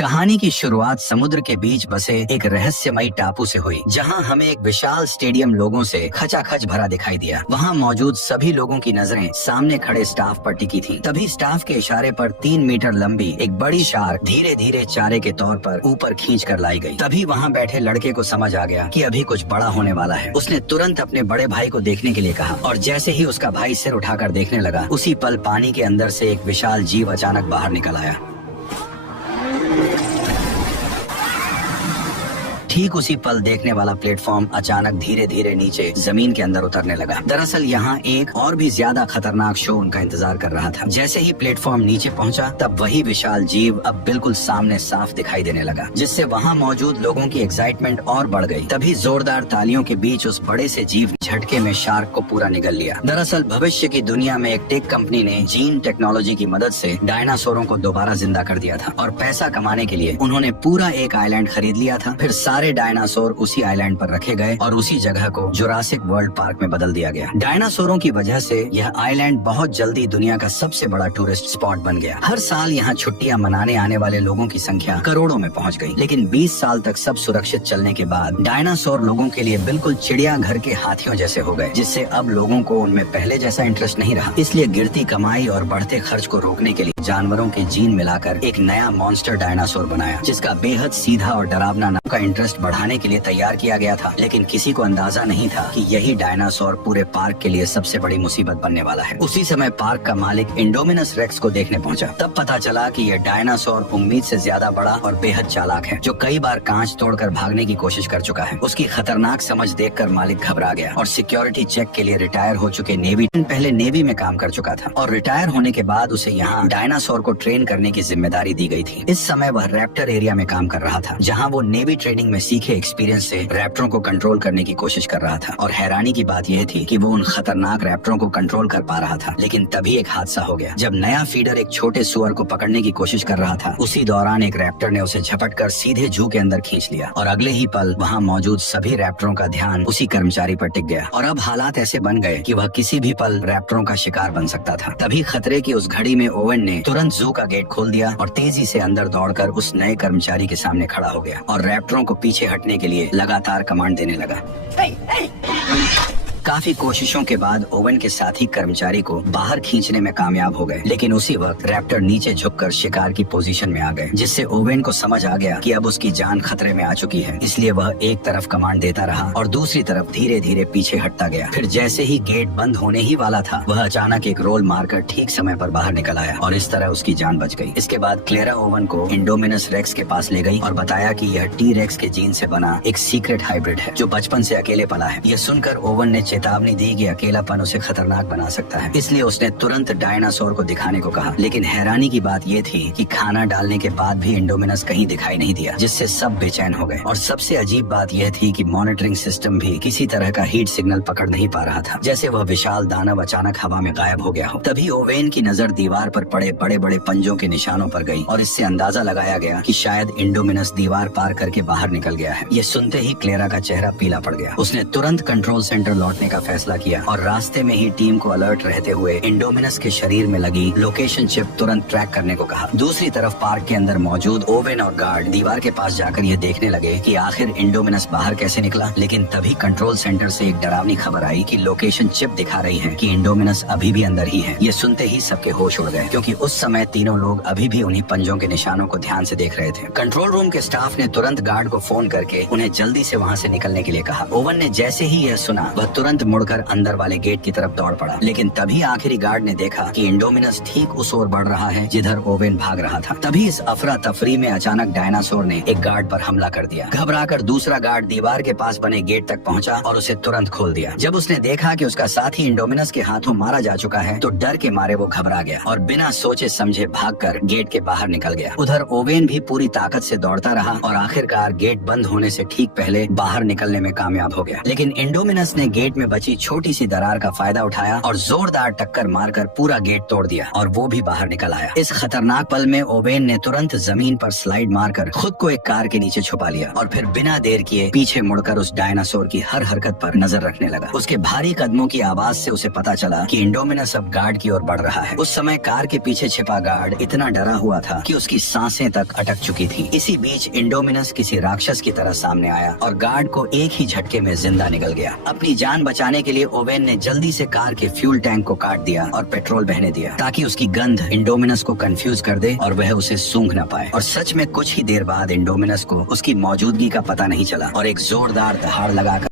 कहानी की शुरुआत समुद्र के बीच बसे एक रहस्यमयी टापू से हुई, जहां हमें एक विशाल स्टेडियम लोगों से खचाखच भरा दिखाई दिया। वहां मौजूद सभी लोगों की नजरें सामने खड़े स्टाफ पर टिकी थीं। तभी स्टाफ के इशारे पर 3 मीटर लंबी एक बड़ी शार्क धीरे धीरे चारे के तौर पर ऊपर खींच कर लाई गई। तभी वहां बैठे लड़के को समझ आ गया कि अभी कुछ बड़ा होने वाला है। उसने तुरंत अपने बड़े भाई को देखने के लिए कहा और जैसे ही उसका भाई सिर उठाकर देखने लगा, उसी पल पानी के अंदर से एक विशाल जीव अचानक बाहर निकल आया। ठीक उसी पल देखने वाला प्लेटफॉर्म अचानक धीरे धीरे नीचे जमीन के अंदर उतरने लगा। दरअसल यहाँ एक और भी ज्यादा खतरनाक शो उनका इंतजार कर रहा था। जैसे ही प्लेटफॉर्म नीचे पहुंचा, तब वही विशाल जीव अब बिल्कुल सामने साफ दिखाई देने लगा, जिससे वहाँ मौजूद लोगों की एक्साइटमेंट और बढ़ गई। तभी जोरदार तालियों के बीच उस बड़े से जीव झटके में शार्क को पूरा निगल लिया। दरअसल भविष्य की दुनिया में एक टेक कंपनी ने जीन टेक्नोलॉजी की मदद से डायनासोरों को दोबारा जिंदा कर दिया था और पैसा कमाने के लिए उन्होंने पूरा एक आइलैंड खरीद लिया था। फिर सारे डायनासोर उसी आइलैंड पर रखे गए और उसी जगह को जुरासिक वर्ल्ड पार्क में बदल दिया गया। डायनासोरों की वजह से यह आइलैंड बहुत जल्दी दुनिया का सबसे बड़ा टूरिस्ट स्पॉट बन गया। हर साल यहाँ छुट्टियाँ मनाने आने वाले लोगों की संख्या करोड़ों में पहुँच गई। लेकिन 20 साल तक सब सुरक्षित चलने के बाद डायनासोर लोगों के लिए बिल्कुल चिड़ियाघर के हाथियों जैसे हो गए, जिससे अब लोगों को उनमें पहले जैसा इंटरेस्ट नहीं रहा। इसलिए गिरती कमाई और बढ़ते खर्च को रोकने के लिए जानवरों के जीन मिलाकर एक नया मॉन्स्टर डायनासोर बनाया, जिसका बेहद सीधा और डरावना नाम का इंटरेस्ट बढ़ाने के लिए तैयार किया गया था। लेकिन किसी को अंदाजा नहीं था कि यही डायनासोर पूरे पार्क के लिए सबसे बड़ी मुसीबत बनने वाला है। उसी समय पार्क का मालिक इंडोमिनस रेक्स को देखने पहुंचा। तब पता चला कि यह डायनासोर उम्मीद से ज्यादा बड़ा और बेहद चालाक है, जो कई बार कांच तोड़कर भागने की कोशिश कर चुका है। उसकी खतरनाक समझ देखकर मालिक घबरा गया और सिक्योरिटी चेक के लिए रिटायर हो चुके पहले नेवी में काम कर चुका था और रिटायर होने के बाद उसे यहाँ डायनासोर को ट्रेन करने की जिम्मेदारी दी गई थी। इस समय वह रैप्टर एरिया में काम कर रहा था, जहाँ वो नेवी ट्रेनिंग में सीखे एक्सपीरियंस से रैप्टरों को कंट्रोल करने की कोशिश कर रहा था। और हैरानी की बात यह थी कि वो उन खतरनाक रैप्टरों को कंट्रोल कर पा रहा था। लेकिन तभी एक हादसा हो गया। जब नया फीडर एक छोटे सुअर को पकड़ने की कोशिश कर रहा था, उसी दौरान एक रैप्टर ने उसे झपटकर सीधे जू के अंदर खींच लिया और अगले ही पल वहाँ मौजूद सभी रैप्टरों का ध्यान उसी कर्मचारी पर टिक गया। और अब हालात ऐसे बन गए कि वह किसी भी पल रैप्टरों का शिकार बन सकता था। तभी खतरे की उस घड़ी में ओवेन ने तुरंत जू का गेट खोल दिया और तेजी से अंदर दौड़कर उस नए कर्मचारी के सामने खड़ा हो गया और रैप्टरों को पीछे हटने के लिए लगातार कमांड देने लगा। काफी कोशिशों के बाद ओवेन के साथी कर्मचारी को बाहर खींचने में कामयाब हो गए। लेकिन उसी वक्त रैप्टर नीचे झुककर शिकार की पोजीशन में आ गए, जिससे ओवेन को समझ आ गया कि अब उसकी जान खतरे में आ चुकी है। इसलिए वह एक तरफ कमांड देता रहा और दूसरी तरफ धीरे धीरे पीछे हटता गया। फिर जैसे ही गेट बंद होने ही वाला था, वह अचानक एक रोल मारकर ठीक समय पर बाहर निकल आया और इस तरह उसकी जान बच गई। इसके बाद क्लेरा ओवेन को इंडोमिनस रेक्स के पास ले गई और बताया कि यह टी रेक्स के जीन से बना एक सीक्रेट हाइब्रिड है, जो बचपन से अकेले पला है। यह सुनकर ओवेन ने चेतावनी दी कि अकेलापन उसे खतरनाक बना सकता है। इसलिए उसने तुरंत डायनासोर को दिखाने को कहा। लेकिन हैरानी की बात यह थी कि खाना डालने के बाद भी इंडोमिनस कहीं दिखाई नहीं दिया, जिससे सब बेचैन हो गए। और सबसे अजीब बात यह थी कि मॉनिटरिंग सिस्टम भी किसी तरह का हीट सिग्नल पकड़ नहीं पा रहा था, जैसे वह विशाल दानव अचानक हवा में गायब हो गया हो। तभी ओवेन की नजर दीवार पर पड़े बड़े बड़े पंजों के निशानों पर गई और इससे अंदाजा लगाया गया कि शायद इंडोमिनस दीवार पार करके बाहर निकल गया है। ये सुनते ही क्लेरा का चेहरा पीला पड़ गया। उसने तुरंत कंट्रोल सेंटर लौटने का फैसला किया और रास्ते में ही टीम को अलर्ट रहते हुए इंडोमिनस के शरीर में लगी लोकेशन चिप तुरंत ट्रैक करने को कहा। दूसरी तरफ पार्क के अंदर मौजूद ओवेन और गार्ड दीवार के पास जाकर ये देखने लगे कि आखिर इंडोमिनस बाहर कैसे निकला। लेकिन तभी कंट्रोल सेंटर से एक डरावनी खबर आई कि लोकेशन चिप दिखा रही है कि इंडोमिनस अभी भी अंदर ही है। ये सुनते ही सबके होश उड़ गए, क्योंकि उस समय तीनों लोग अभी भी उन्हीं पंजों के निशानों को ध्यान से देख रहे थे। कंट्रोल रूम के स्टाफ ने तुरंत गार्ड को फोन करके उन्हें जल्दी से वहाँ से निकलने के लिए कहा। ओवेन ने जैसे ही यह सुना, वह तुरंत मुड़कर अंदर वाले गेट की तरफ दौड़ पड़ा। लेकिन तभी आखिरी गार्ड ने देखा कि इंडोमिनस ठीक उस ओर बढ़ रहा है जिधर ओवेन भाग रहा था। तभी इस अफरा तफरी में अचानक डायनासोर ने एक गार्ड पर हमला कर दिया। घबराकर दूसरा गार्ड दीवार के पास बने गेट तक पहुंचा और उसे तुरंत खोल दिया। जब उसने देखा कि उसका साथी इंडोमिनस के हाथों मारा जा चुका है, तो डर के मारे वो घबरा गया और बिना सोचे समझे भागकर गेट के बाहर निकल गया। उधर ओवेन भी पूरी ताकत से दौड़ता रहा और आखिरकार गेट बंद होने से ठीक पहले बाहर निकलने में कामयाब हो गया। लेकिन इंडोमिनस ने गेट में बची छोटी सी दरार का फायदा उठाया और जोरदार टक्कर मारकर पूरा गेट तोड़ दिया और वो भी बाहर निकल आया। इस खतरनाक पल में ओवेन ने तुरंत जमीन पर स्लाइड मारकर खुद को एक कार के नीचे छुपा लिया और फिर बिना देर किए पीछे मुड़कर उस डायनासोर की हर हरकत पर नजर रखने लगा। उसके भारी कदमों की आवाज से उसे पता चला कि इंडोमिनस अब गार्ड की ओर बढ़ रहा है। उस समय कार के पीछे छिपा गार्ड इतना डरा हुआ था कि उसकी सांसें तक अटक चुकी थी। इसी बीच इंडोमिनस किसी राक्षस की तरह सामने आया और गार्ड को एक ही झटके में जिंदा निकल गया। अपनी जान बचाने के लिए ओवेन ने जल्दी से कार के फ्यूल टैंक को काट दिया और पेट्रोल बहने दिया ताकि उसकी गंध इंडोमिनस को कंफ्यूज कर दे और वह उसे सूंघ न पाए। और सच में कुछ ही देर बाद इंडोमिनस को उसकी मौजूदगी का पता नहीं चला और एक जोरदार दहाड़ लगाकर